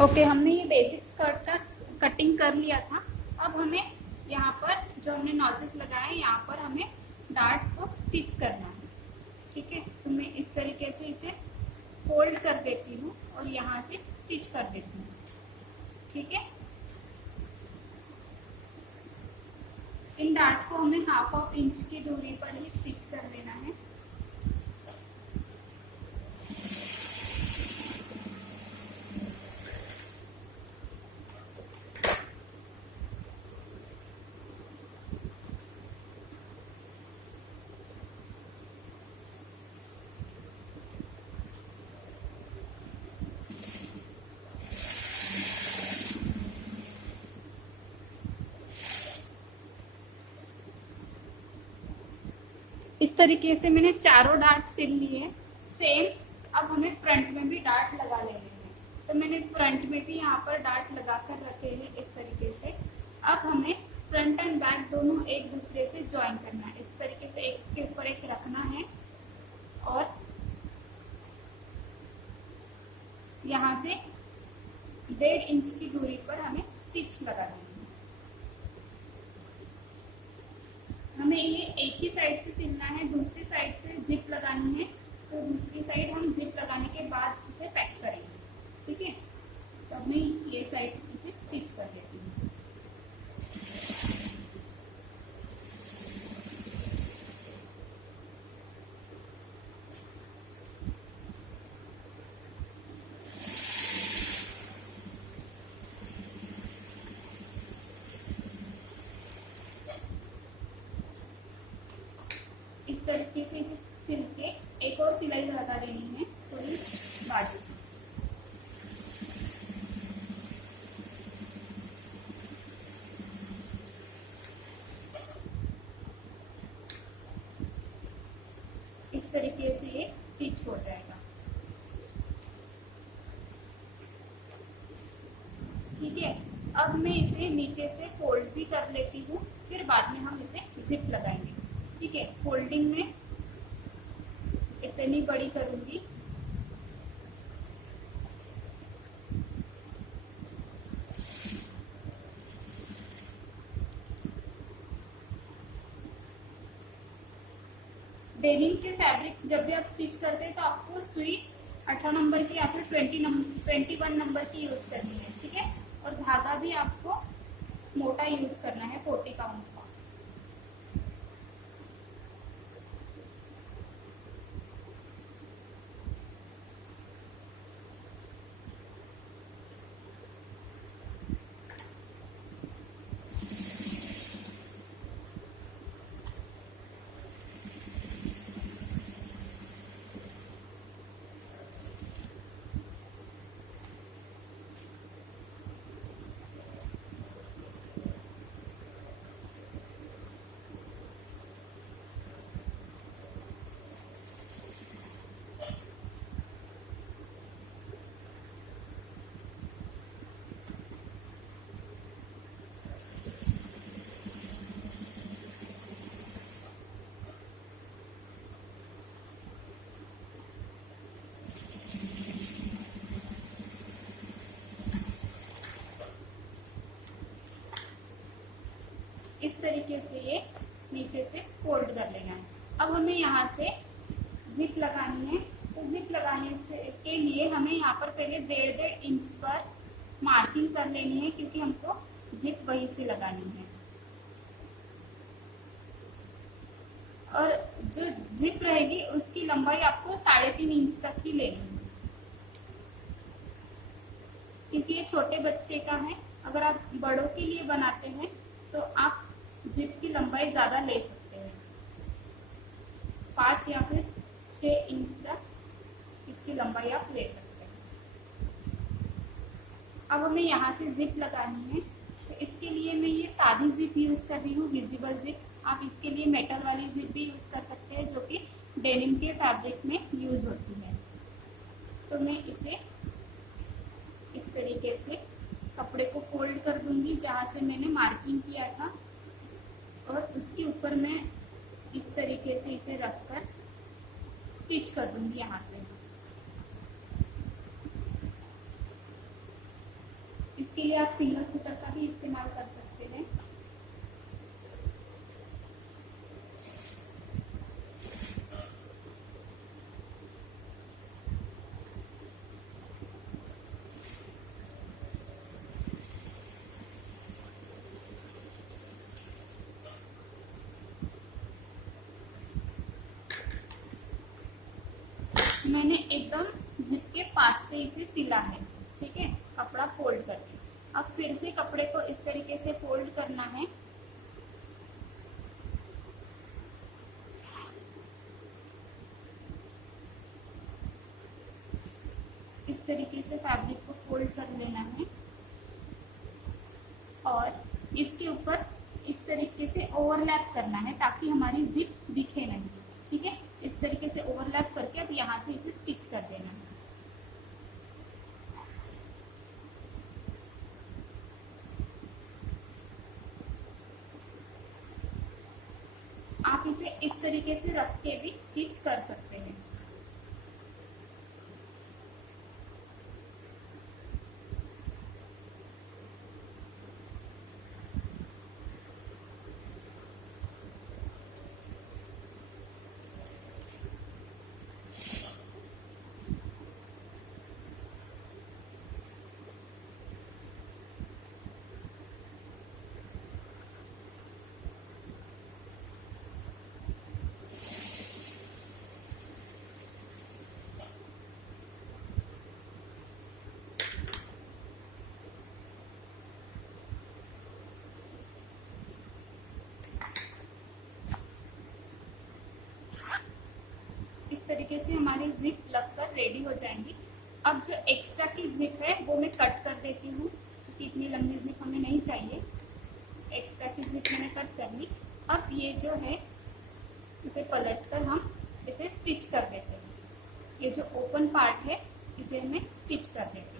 Okay, हमने ये basic skirt का कटिंग कर लिया था। अब हमें यहाँ पर जो हमने नॉचेस लगाए यहाँ पर हमें डार्ट को स्टिच करना है। ठीक है, तो मैं इस तरीके से इसे फोल्ड कर देती हूँ और यहाँ से स्टिच कर देती हूँ। ठीक है, इन डार्ट को हमें हाफ इंच की दूरी पर ही स्टिच कर लेना है। इस तरीके से मैंने चारों डार्ट सिल लिए सेम। अब हमें फ्रंट में भी डार्ट लगा लेने हैं, तो मैंने फ्रंट में भी यहाँ पर डार्ट लगा कर रखे हैं इस तरीके से। अब हमें फ्रंट एंड बैक दोनों एक दूसरे से ज्वाइन करना है। इस तरीके से एक के ऊपर एक रखना है और यहाँ से 1.5 इंच की दूरी पर हमें स्टिच लगा देना है। हमें ये एक ही साइड से सिलना है, दूसरी साइड से जिप लगानी है। तो दूसरी साइड हम जिप लगाने के बाद इसे पैक करेंगे। ठीक है, तो अब मैं ये साइड इसे स्टिच कर देती हूँ। इस तरीके से इसे सिल के एक और सिलाई लगा देनी है थोड़ी बाजू। इस तरीके से ये स्टिच हो जाएगा। ठीक है, अब मैं इसे नीचे से फोल्ड भी कर लेती हूँ, फिर बाद में हम इसे जिप लगाएंगे। ठीक है, फोल्डिंग में इतनी बड़ी करूंगी। डेनिम के फैब्रिक जब भी आप स्टिच करते हैं तो आपको सुई 18 नंबर की या फिर 21 नंबर की यूज करनी है। ठीक है, और धागा भी आपको मोटा यूज करना है 40 काउंट का। इस तरीके से ये नीचे से फोल्ड कर लेना है। अब हमें यहाँ से जिप लगानी है। तो जिप लगाने के लिए हमें यहाँ पर पहले 1.5 इंच पर मार्किंग कर लेनी है, क्योंकि हमको जिप वहीं से लगानी है। और जो जिप रहेगी उसकी लंबाई आपको 3.5 इंच तक ही लेनी है, क्योंकि ये छोटे बच्चे का है। अगर आप बड़ों के लिए बनाते हैं तो आप जिप की लंबाई ज्यादा ले सकते हैं, 5 या फिर 6 इंच तक इसकी लंबाई आप ले सकते हैं। अब हमें यहाँ से जिप लगानी है, तो इसके लिए मैं ये सादी जिप यूज कर रही हूँ, विजिबल जिप। आप इसके लिए मेटल वाली जिप भी यूज कर सकते हैं, जो कि डेनिम के फैब्रिक में यूज होती है। तो मैं इसे इस तरीके से कपड़े को फोल्ड कर दूंगी जहां से मैंने मार्किंग किया था, और उसके ऊपर मैं इस तरीके से इसे रखकर स्टिच कर दूंगी यहाँ से। इसके लिए आप सिंगल फुटर का भी इस्तेमाल कर सकते हैं। मैंने एकदम जिप के पास से इसे सिला है, ठीक है, कपड़ा फोल्ड करके। अब फिर से कपड़े को इस तरीके से फोल्ड करना है। इस तरीके से फैब्रिक को फोल्ड कर लेना है और इसके ऊपर इस तरीके से ओवरलैप करना है ताकि हमारी जिप दिखे नहीं, ठीक है। इस तरीके से ओवरलैप करके अब यहाँ से इसे स्टिच कर देना है। आप इसे इस तरीके से रख के भी स्टिच कर सकते हैं। इस तरीके से हमारी जिप लगकर रेडी हो जाएंगी। अब जो एक्स्ट्रा की जिप है वो मैं कट कर देती हूँ क्योंकि इतनी लंबी जिप हमें नहीं चाहिए। एक्स्ट्रा की जिप मैंने कट कर ली। अब ये जो है इसे पलट कर हम इसे स्टिच कर देते हैं। ये जो ओपन पार्ट है इसे मैं स्टिच कर देती हूँ।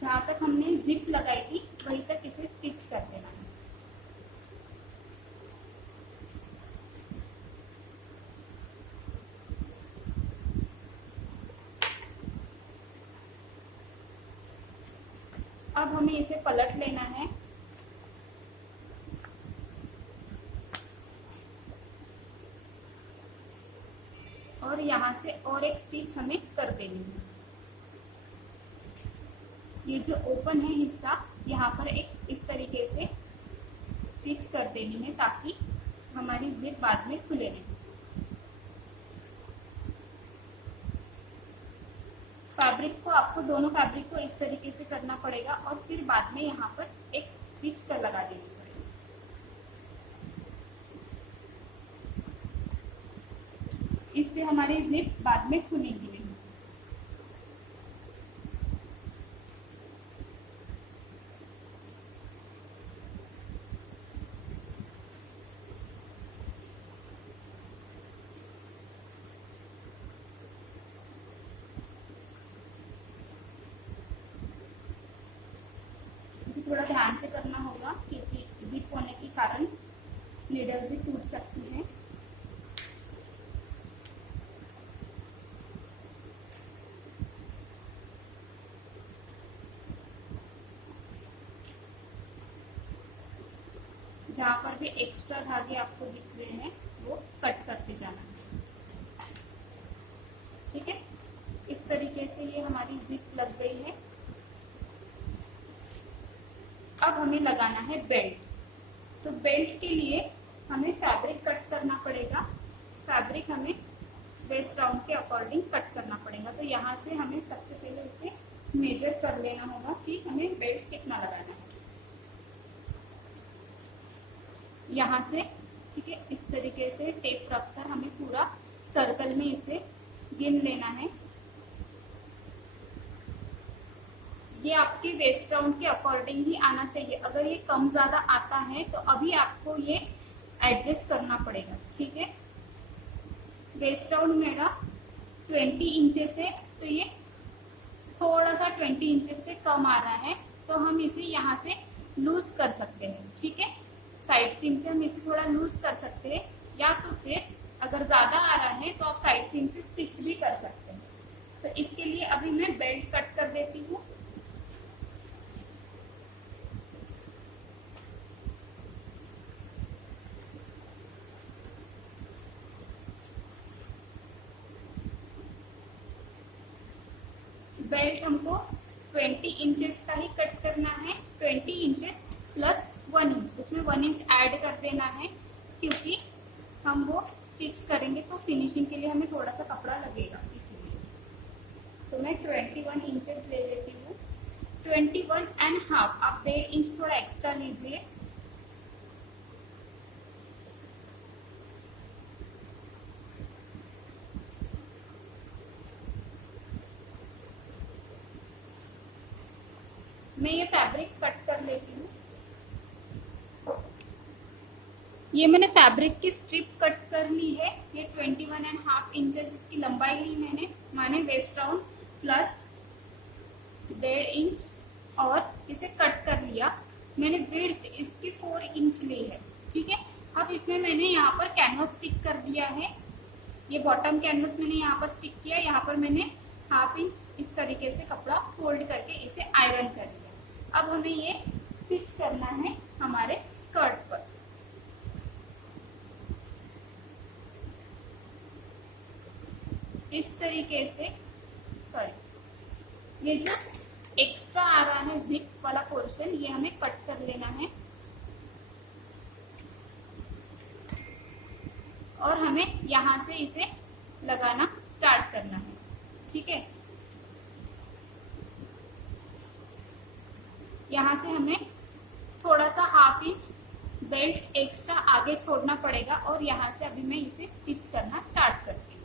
जहाँ तक हमने जिप लगाई थी वहीं तक इसे स्टिच कर देना है। अब हमें इसे पलट लेना है और यहाँ से और एक स्टिच हमें कर देनी है। ये जो ओपन है हिस्सा यहाँ पर एक इस तरीके से स्टिच कर देनी है ताकि हमारी जिप बाद में खुले नहीं। फैब्रिक को आपको दोनों फैब्रिक को इस तरीके से करना पड़ेगा और फिर बाद में यहाँ पर एक स्टिच कर लगा देनी पड़ेगी। इससे हमारी जिप बाद में खुलेगी नहीं। इसे थोड़ा ध्यान से करना होगा क्योंकि जिप होने के कारण नीडल भी टूट सकती है। जहाँ पर भी एक्स्ट्रा धागे आपको दिख रहे हैं वो कट करते जाना है, ठीक है। इस तरीके से ये हमारी जिप लग गई है। अब हमें लगाना है बेल्ट। तो बेल्ट के लिए हमें फैब्रिक कट करना पड़ेगा। फैब्रिक हमें वेस्ट राउंड के अकॉर्डिंग कट करना पड़ेगा। तो यहाँ से हमें सबसे पहले इसे मेजर कर लेना होगा कि हमें बेल्ट कितना लगाना है। यहाँ से, ठीक है, इस तरीके से टेप रखकर हमें पूरा सर्कल में इसे गिन लेना है। ये आपके वेस्ट राउंड के अकॉर्डिंग ही आना चाहिए। अगर ये कम ज्यादा आता है तो अभी आपको ये एडजस्ट करना पड़ेगा, ठीक है। वेस्ट राउंड मेरा 20 इंचेस है, तो ये थोड़ा सा 20 इंचेस से कम आ रहा है, तो हम इसे यहाँ से लूज कर सकते हैं, ठीक है। साइड सीम से हम इसे थोड़ा लूज कर सकते हैं, या तो फिर अगर ज्यादा आ रहा है तो आप साइड सीम से स्टिच भी कर सकते हैं। तो इसके लिए अभी मैं बेल्ट कट कर देती हूँ। बेल्ट हमको 20 इंचेस का ही कट करना है, 20 इंचेस प्लस 1 इंच, उसमें 1 इंच ऐड कर देना है, क्योंकि हम वो स्टिच करेंगे तो फिनिशिंग के लिए हमें थोड़ा सा कपड़ा लगेगा, इसीलिए। तो मैं 21 इंचेस ले लेती हूँ। 21.5, आप 1.5 इंच थोड़ा एक्स्ट्रा लीजिए। मैं ये फैब्रिक कट कर लेती हूँ। ये मैंने फैब्रिक की स्ट्रिप कट कर ली है। ये 21.5 इंचेस इसकी लंबाई ली मैंने, माने वेस्ट राउंड प्लस 1.5 इंच, और इसे कट कर लिया। मैंने विड्थ इसकी 4 इंच ली है, ठीक है। अब इसमें मैंने यहाँ पर कैनवस स्टिक कर दिया है। ये बॉटम कैनवस मैंने यहाँ पर स्टिक किया, यहाँ पर मैंने 1/2 इंच इस तरीके से कपड़ा फोल्ड करके इसे आयरन कर लिया। अब हमें ये स्टिच करना है हमारे स्कर्ट पर। इस तरीके से, सॉरी, ये जो एक्स्ट्रा आ रहा है जिप वाला पोर्शन, ये हमें कट कर लेना है, और हमें यहां से इसे लगाना स्टार्ट करना है, ठीक है। यहाँ से हमें थोड़ा सा 1/2 इंच बेल्ट एक्स्ट्रा आगे छोड़ना पड़ेगा, और यहाँ से अभी मैं इसे स्टिच करना स्टार्ट करती हूँ।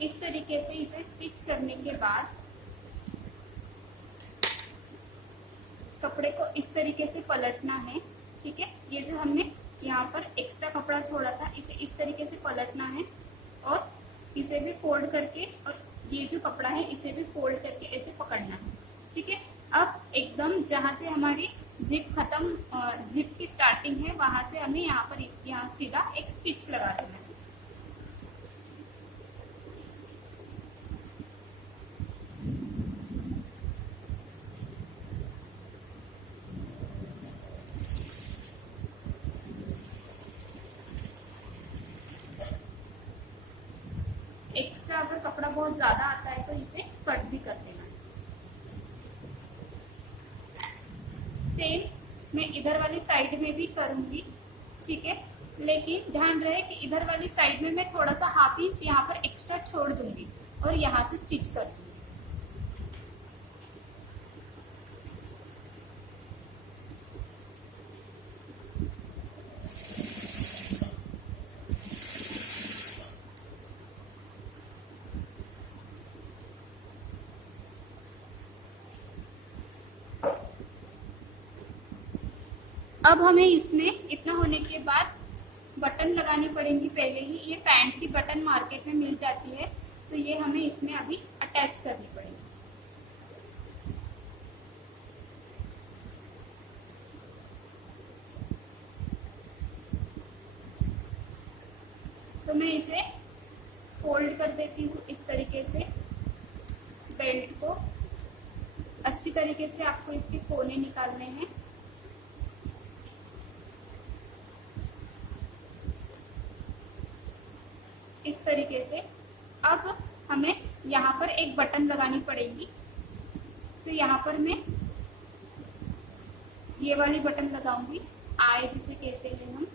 इस तरीके से इसे स्टिच करने के बाद कपड़े को इस तरीके से पलटना है, ठीक है। ये जो हमने यहाँ पर एक्स्ट्रा कपड़ा छोड़ा था, इसे इस तरीके से पलटना है, और इसे भी फोल्ड करके, और ये जो कपड़ा है इसे भी फोल्ड करके ऐसे पकड़ना है, ठीक है। अब एकदम जहाँ से हमारी जिप खत्म, जिप की स्टार्टिंग है, वहां से हमें यहाँ सीधा एक स्टिच लगा देना है। एक्स्ट्रा अगर कपड़ा बहुत ज्यादा आता है तो इसे कट भी कर देना है। सेम मैं इधर वाली साइड में भी करूंगी, ठीक है। लेकिन ध्यान रहे कि इधर वाली साइड में मैं थोड़ा सा 1/2 इंच यहाँ पर एक्स्ट्रा छोड़ दूंगी, और यहाँ से स्टिच कर दूंगी। अब हमें इसमें इतना होने के बाद बटन लगानी पड़ेंगी। पहले ही ये पैंट की बटन मार्केट में मिल जाती है, तो ये हमें इसमें अभी अटैच करनी पड़ेगी। तो मैं इसे फोल्ड कर देती हूँ इस तरीके से। बेल्ट को अच्छी तरीके से आपको इसके कोने निकालने हैं। इस तरीके से। अब हमें यहाँ पर एक बटन लगानी पड़ेगी। तो यहाँ पर मैं ये वाली बटन लगाऊंगी, आई जिसे कहते हैं हम।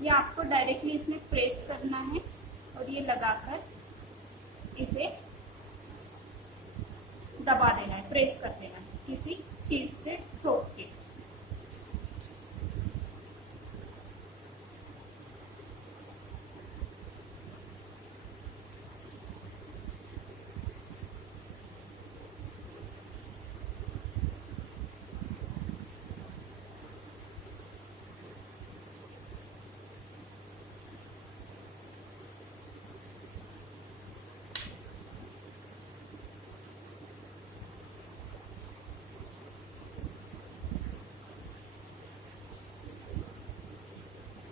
ये आपको डायरेक्टली इसमें प्रेस करना है और ये लगाकर इसे दबा देना है, प्रेस कर देना है किसी चीज से ठोक के।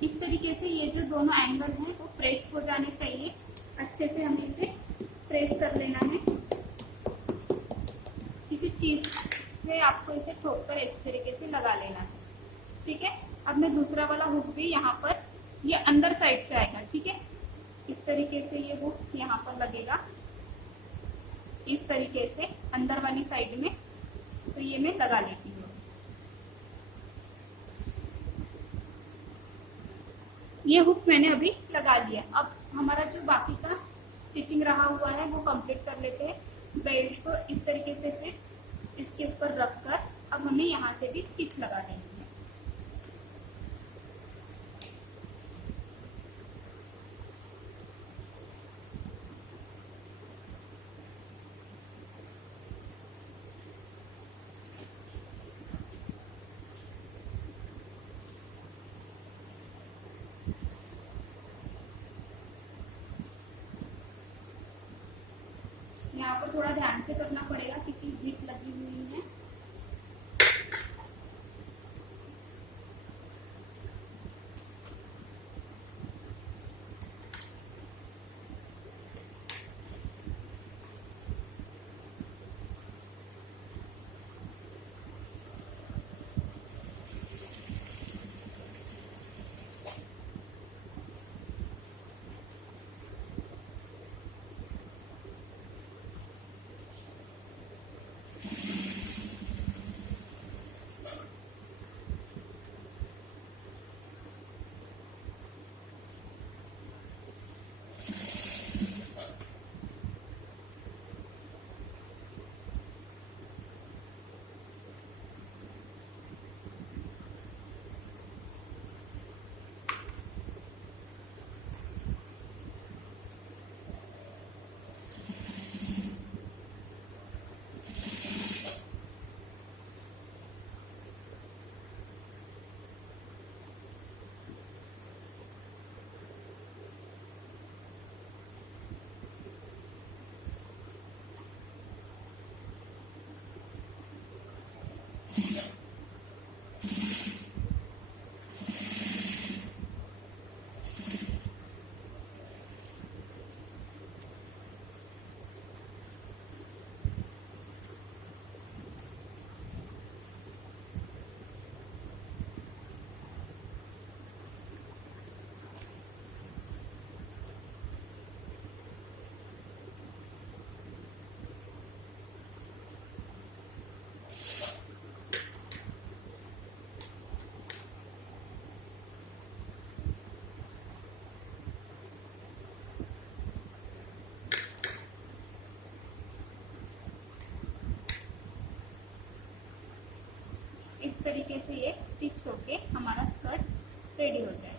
इस तरीके से ये जो दोनों एंगल हैं वो प्रेस हो जाने चाहिए। अच्छे से हमें इसे प्रेस कर लेना है। किसी चीज से आपको इसे ठोक कर इस तरीके से लगा लेना है। ठीक है। अब मैं दूसरा वाला हुक भी यहाँ पर, ये अंदर साइड से आएगा। ठीक है। इस तरीके से ये हुक यहाँ पर लगेगा, इस तरीके से अंदर वाली साइड में। तो ये मैं लगा लेती हूँ। ये हुक मैंने अभी लगा लिया। अब हमारा जो बाकी का स्टिचिंग रहा हुआ है वो कंप्लीट कर लेते हैं। बेल्ट को इस तरीके से फिर इसके ऊपर रखकर अब हमें यहाँ से भी स्टिच लगा देनी है। यहाँ पर थोड़ा ध्यान से करना पड़ेगा क्योंकि जिप लगी हुई है। इस तरीके से ये स्टिच होके हमारा स्कर्ट रेडी हो जाएगा।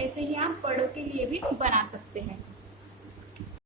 ऐसे ही आप बड़ों के लिए भी बना सकते हैं।